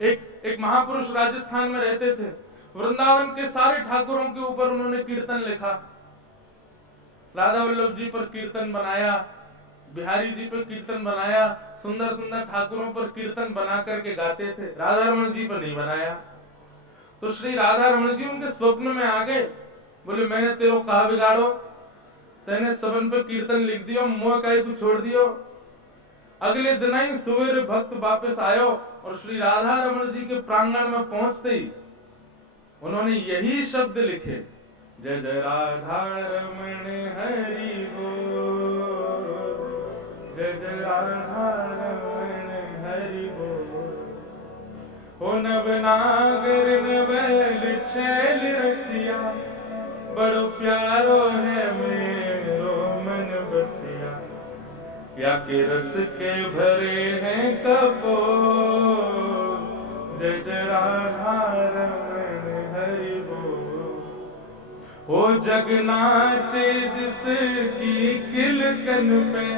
एक महापुरुष राजस्थान में रहते थे, वृंदावन के सारे ठाकुरों के ऊपर उन्होंने कीर्तन लिखा। राधा वल्लभ जी पर कीर्तन बनाया, बिहारी जी पर कीर्तन बनाया, सुंदर सुंदर ठाकुरों पर कीर्तन बना करके गाते थे। राधा रमण जी पर नहीं बनाया। तो श्री राधा रमण जी उनके स्वप्न में आ गए, बोले मैंने तेरो कहा बिगाड़ो, तेने सबन पे कीर्तन लिख दियो, मुंह काहे को छोड़ दियो। अगले दिन ही सवेरे भक्त वापस आयो और श्री राधा रमण जी के प्रांगण में पहुंचते ही उन्होंने यही शब्द लिखे, जय जय राधा रमण हरि बोल, जय जय राधा रमण हरि बोल। ओ नवनागर नवल छैल रसिया, बड़ो प्यारो है मेरो मन बसिया, या के रस के भरे हैं कपोल, जय जय राधा रमण हरि बोल। हो जग नाचे जिसकी किलकन पे,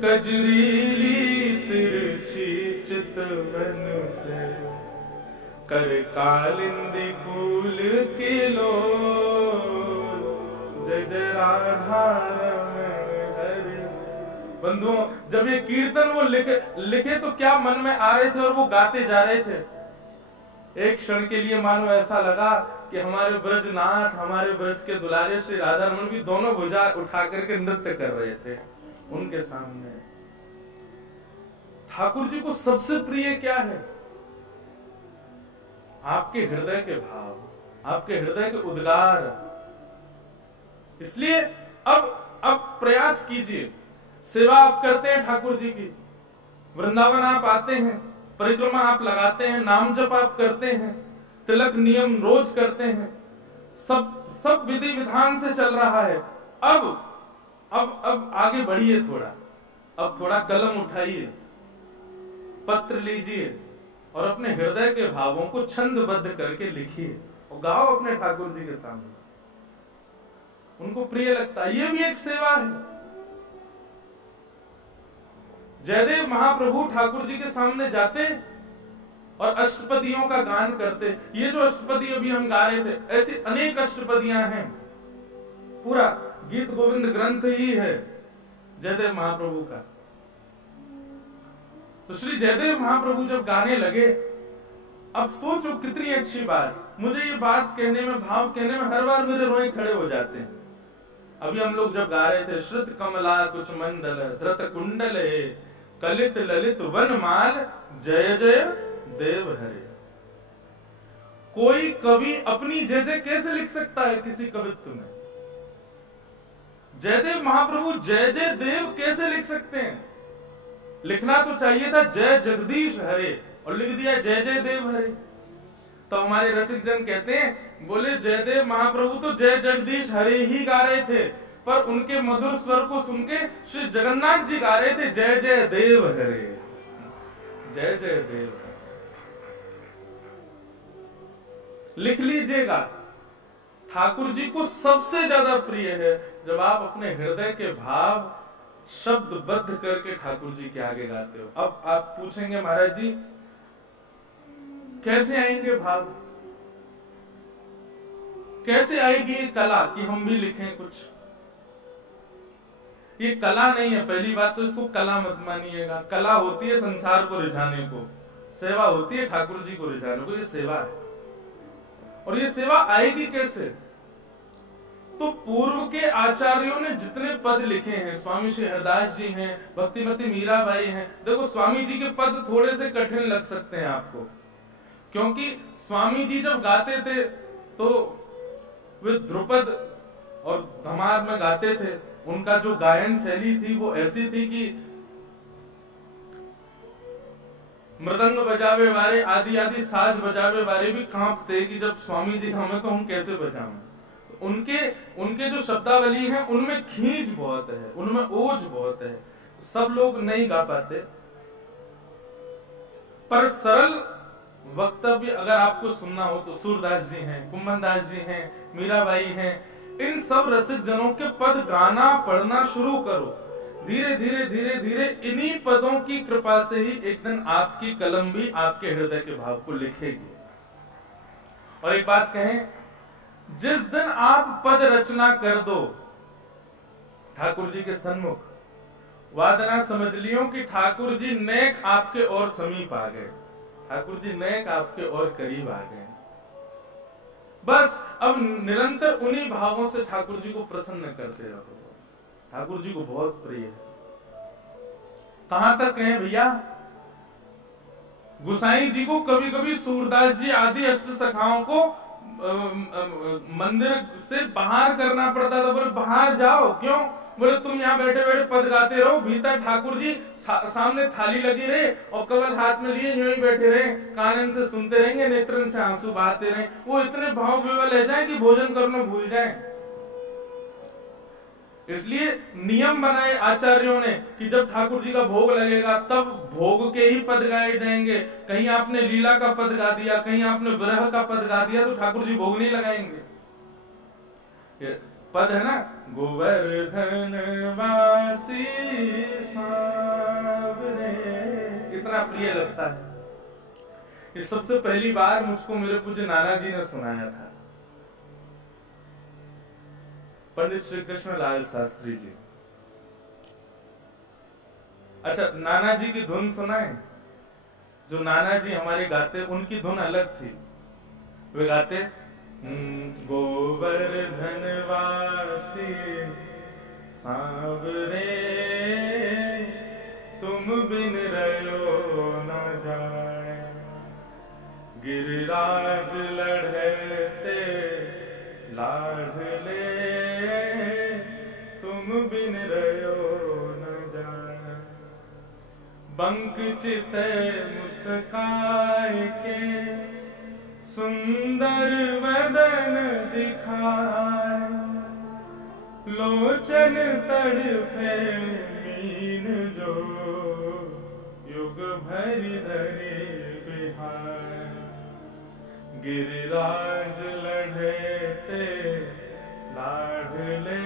कजरीली तिरछी चितवन पे, कर कालिंदी कूल किलो, जय जय राधा रमण हरि। बंधुओं, जब ये कीर्तन वो लिखे तो क्या मन में आ रहे थे और वो गाते जा रहे थे। एक क्षण के लिए मानो ऐसा लगा कि हमारे ब्रजनाथ, हमारे ब्रज के दुलारे श्री राधा रमण भी दोनों भुजा उठा करके नृत्य कर रहे थे उनके सामने। ठाकुर जी को सबसे प्रिय क्या है? आपके हृदय के भाव, आपके हृदय के उद्गार। इसलिए अब प्रयास कीजिए, सेवा आप करते हैं ठाकुर जी की, वृंदावन आप आते हैं, परिक्रमा आप लगाते हैं, नाम जप आप करते हैं, तिलक नियम रोज करते हैं, सब विधि विधान से चल रहा है। अब आगे बढ़िए थोड़ा, अब थोड़ा कलम उठाइए, पत्र लीजिए और अपने हृदय के भावों को छंदबद्ध करके लिखिए और गाओ अपने ठाकुर जी के सामने। उनको प्रिय लगता है, ये भी एक सेवा है। जयदेव महाप्रभु ठाकुर जी के सामने जाते और अष्टपदियों का गान करते। ये जो अष्टपदी अभी हम गा रहे थे, ऐसी अनेक अष्टपदियां हैं, पूरा गीत गोविंद ग्रंथ ही है जयदेव महाप्रभु का। तो श्री जयदेव महाप्रभु जब गाने लगे, अब सोचो कितनी अच्छी बात। मुझे ये बात कहने में, भाव कहने में हर बार मेरे रोए खड़े हो जाते हैं। अभी हम लोग जब गा रहे थे, श्रुत कमला कुछ मंडल धृत कुंडल कलित ललित वनमाल, जय जय देव हरे। कोई कवि अपनी जय जय कैसे लिख सकता है किसी कवित्व में? जयदेव महाप्रभु जय जय देव कैसे लिख सकते हैं? लिखना तो चाहिए था जय जगदीश हरे, और लिख दिया जय जय देव हरे। तो हमारे रसिक जन कहते हैं, बोले जयदेव महाप्रभु तो जय जगदीश हरे ही गा रहे थे, पर उनके मधुर स्वर को सुन के श्री जगन्नाथ जी गा रहे थे जय जय देव हरे, जय जय देव हरे। लिख लीजिएगा, ठाकुर जी को सबसे ज्यादा प्रिय है जब आप अपने हृदय के भाव शब्दबद्ध करके ठाकुर जी के आगे गाते हो। अब आप पूछेंगे, महाराज जी कैसे आएंगे भाव, कैसे आएगी ये कला कि हम भी लिखें कुछ? ये कला नहीं है। पहली बात तो इसको कला मत मानिएगा। कला होती है संसार को रिझाने को, सेवा होती है ठाकुर जी को रिझाने को। ये सेवा है। और ये सेवा आएगी कैसे? तो पूर्व के आचार्यों ने जितने पद लिखे हैं, स्वामी श्री हरदास जी हैं, भक्तिमती मीराबाई हैं। देखो, स्वामी जी के पद थोड़े से कठिन लग सकते हैं आपको, क्योंकि स्वामी जी जब गाते थे तो वे ध्रुपद और धमार में गाते थे। उनका जो गायन शैली थी वो ऐसी थी कि मृदंग बजावे वाले, आदि आदि साज बजावे वाले भी कांपते कि जब स्वामी जी हमें तो हम कैसे बजाएं। उनके जो शब्दावली है उनमें खींच बहुत है, उनमें ओज बहुत है, सब लोग नहीं गा पाते। पर सरल वक्तव्य अगर आपको सुनना हो तो सूरदास जी हैं, कुम्भन दास जी हैं, मीराबाई हैं, इन सब रसिक जनों के पद गाना पढ़ना शुरू करो। धीरे धीरे धीरे धीरे इन्हीं पदों की कृपा से ही एक दिन आपकी कलम भी आपके हृदय के भाव को लिखेगी। और एक बात कहें, जिस दिन आप पद रचना कर दो ठाकुर जी के सन्मुख, वादना समझ लियो कि ठाकुर जी नेक आपके और समीप आ गए, ठाकुर जी नेक आपके और करीब आ गए। बस अब निरंतर उन्हीं भावों से ठाकुर जी को प्रसन्न करते रहो। ठाकुर जी को बहुत प्रिय है। कहां तक कहें भैया, गुसाई जी को कभी कभी सूरदास जी आदि अष्ट सखाओं को मंदिर से बाहर करना पड़ता था। बोले बाहर जाओ, क्यों? बोले तुम यहाँ बैठे बैठे पद गाते रहो, भीतर ठाकुर जी सामने थाली लगी रहे और कवल हाथ में लिए यूं ही बैठे रहे, कानन से सुनते रहेंगे, नेत्रन से आंसू बहाते रहे। वो इतने भाव विवल रह जाए कि भोजन करना भूल जाए। इसलिए नियम बनाए आचार्यों ने कि जब ठाकुर जी का भोग लगेगा तब भोग के ही पद गाए जाएंगे। कहीं आपने लीला का पद गा दिया, कहीं आपने विरह का पद गा दिया तो ठाकुर जी भोग नहीं लगाएंगे। ये पद है ना, गोवर्धन वासी सांवरे, इतना प्रिय लगता है। इस सबसे पहली बार मुझको मेरे पूज्य नाना जी ने सुनाया था, पंडित श्री कृष्ण लाल शास्त्री जी। अच्छा, नाना जी की धुन सुनाए? जो नाना जी हमारे गाते, उनकी धुन अलग थी। वे गाते गोवर्धन वासी सांवरे, तुम बिन रयो न जाए, गिरिराज लढ़ते लाडले, तुम बिन रयो न जाए, बंक चिते मुस्काए के सुंदर वदन दिखाए, लोचन तड़पे मीन जो युग भरि धरि बिहाय, गिरिराज लढ़ते लाडले,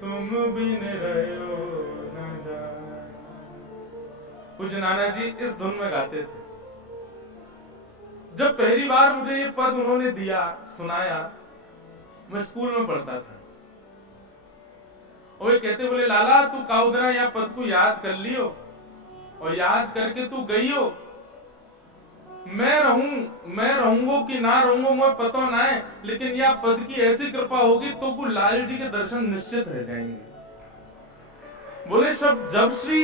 तुम बिन रयो न जाए। पूज्य नाना जी इस धुन में गाते थे। जब पहली बार मुझे ये पद उन्होंने दिया, सुनाया, मैं स्कूल में पढ़ता था, और वे कहते बोले लाला तू काउदरा या पद को याद कर लियो और याद करके तू गई हो, मैं रहूंगा कि ना रहूंगा मुझे पता ना है, लेकिन यह पद की ऐसी कृपा होगी तो को लाल जी के दर्शन निश्चित रह जाएंगे। बोले जब श्री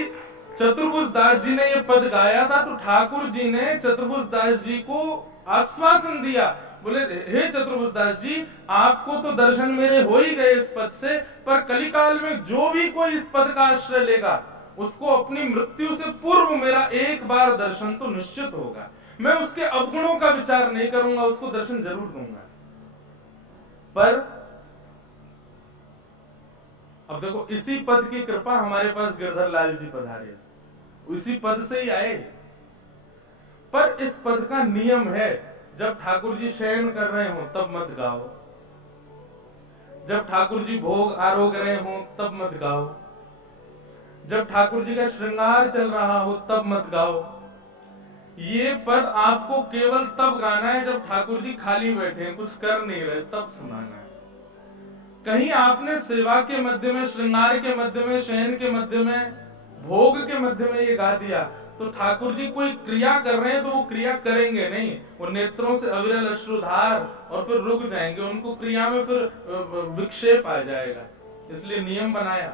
चतुर्भुज दास जी ने यह पद गाया था तो ठाकुर जी ने चतुर्भुज दास जी को आश्वासन दिया। बोले हे चतुर्भुज दास जी, आपको तो दर्शन मेरे हो ही गए इस पद से, पर कलिकाल में जो भी कोई इस पद का आश्रय लेगा उसको अपनी मृत्यु से पूर्व मेरा एक बार दर्शन तो निश्चित होगा। मैं उसके अवगुणों का विचार नहीं करूंगा, उसको दर्शन जरूर दूंगा। पर अब देखो, इसी पद की कृपा हमारे पास गिरधर लाल जी पधारे, उसी पद से ही आए। पर इस पद का नियम है, जब ठाकुर जी शयन कर रहे हो तब मत गाओ, जब ठाकुर जी भोग आरोग रहे हो तब मत गाओ, जब ठाकुर जी का श्रृंगार चल रहा हो तब मत गाओ। ये पद आपको केवल तब गाना है जब ठाकुर जी खाली बैठे हैं, कुछ कर नहीं रहे, तब सुनाना है। कहीं आपने सेवा के मध्य में, श्रृंगार के मध्य में, शयन के मध्य में, भोग के मध्य में ये गा दिया तो ठाकुर जी कोई क्रिया कर रहे हैं तो वो क्रिया करेंगे नहीं, वो नेत्रों से अविरल अश्रुधार और फिर रुक जाएंगे, उनको क्रिया में फिर विक्षेप आ जाएगा। इसलिए नियम बनाया।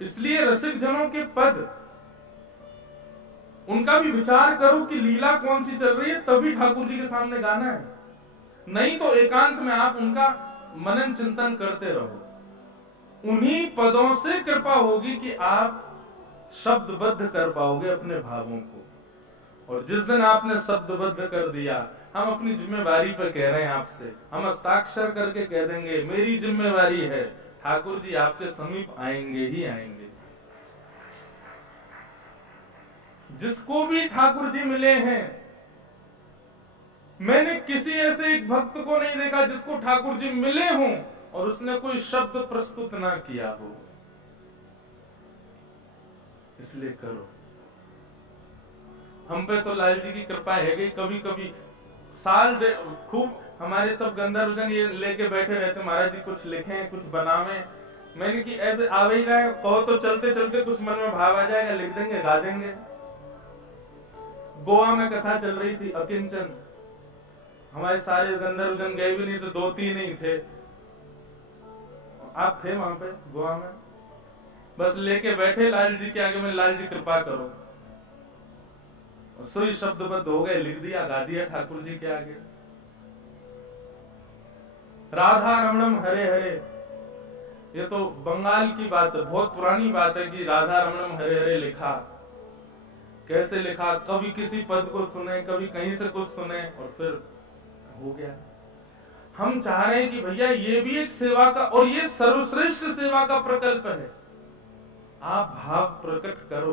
इसलिए रसिक जनों के पद, उनका भी विचार करो कि लीला कौन सी चल रही है, तभी ठाकुर जी के सामने गाना है। नहीं तो एकांत में आप उनका मनन चिंतन करते रहो। उन्हीं पदों से कृपा होगी कि आप शब्दबद्ध कर पाओगे अपने भावों को। और जिस दिन आपने शब्दबद्ध कर दिया, हम अपनी जिम्मेवारी पर कह रहे हैं आपसे, हम हस्ताक्षर करके कह देंगे मेरी जिम्मेवारी है, ठाकुर जी आपके समीप आएंगे ही आएंगे। जिसको भी ठाकुर जी मिले हैं, मैंने किसी ऐसे एक भक्त को नहीं देखा जिसको ठाकुर जी मिले हों और उसने कोई शब्द प्रस्तुत ना किया हो, इसलिए करो। हम पे तो लाल जी की कृपा है गई। कभी कभी साल खूब हमारे सब गंधर्वजन ये लेके बैठे रहते, महाराज जी कुछ लिखें कुछ बनावें। मैंने कि ऐसे आवे ही रहा है, कहो तो चलते चलते कुछ मन में भाव आ जाएगा, लिख देंगे गा देंगे। गोवा में कथा चल रही थी, अकिंचन, हमारे सारे गंधर्वजन गए भी नहीं, तो 2-3 ही थे। आप थे वहां पे गोवा में, बस लेके बैठे लाल जी के आगे में, लाल जी कृपा करो, सोई शब्दबद्ध हो गए, लिख दिया गा दिया ठाकुर जी के आगे। राधा रमणम हरे हरे, ये तो बंगाल की बात है, बहुत पुरानी बात है कि राधा रमणम हरे हरे लिखा। कैसे लिखा, कभी किसी पद को सुने, कभी कहीं से कुछ सुने, और फिर हो गया। हम चाह रहे हैं कि भैया ये भी एक सेवा का, और ये सर्वश्रेष्ठ सेवा का प्रकल्प है। आप भाव प्रकट करो,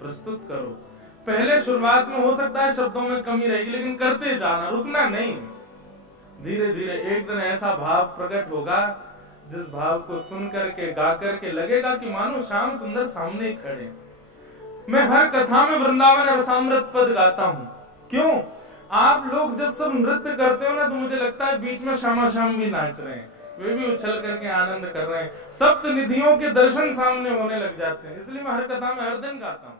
प्रस्तुत करो। पहले शुरुआत में हो सकता है शब्दों में कमी रहेगी, लेकिन करते जाना, रुकना नहीं। धीरे धीरे एक दिन ऐसा भाव प्रकट होगा जिस भाव को सुन करके गा करके लगेगा कि मानो श्याम सुंदर सामने ही खड़े। मैं हर कथा में वृंदावन रसामृत पद गाता हूं। क्यों? आप लोग जब सब नृत्य करते हो ना, तो मुझे लगता है बीच में श्यामा श्याम भी नाच रहे हैं, वे भी उछल करके आनंद कर रहे हैं, सप्त निधियों के दर्शन सामने होने लग जाते हैं। इसलिए मैं हर कथा में हर दिन गाता हूं।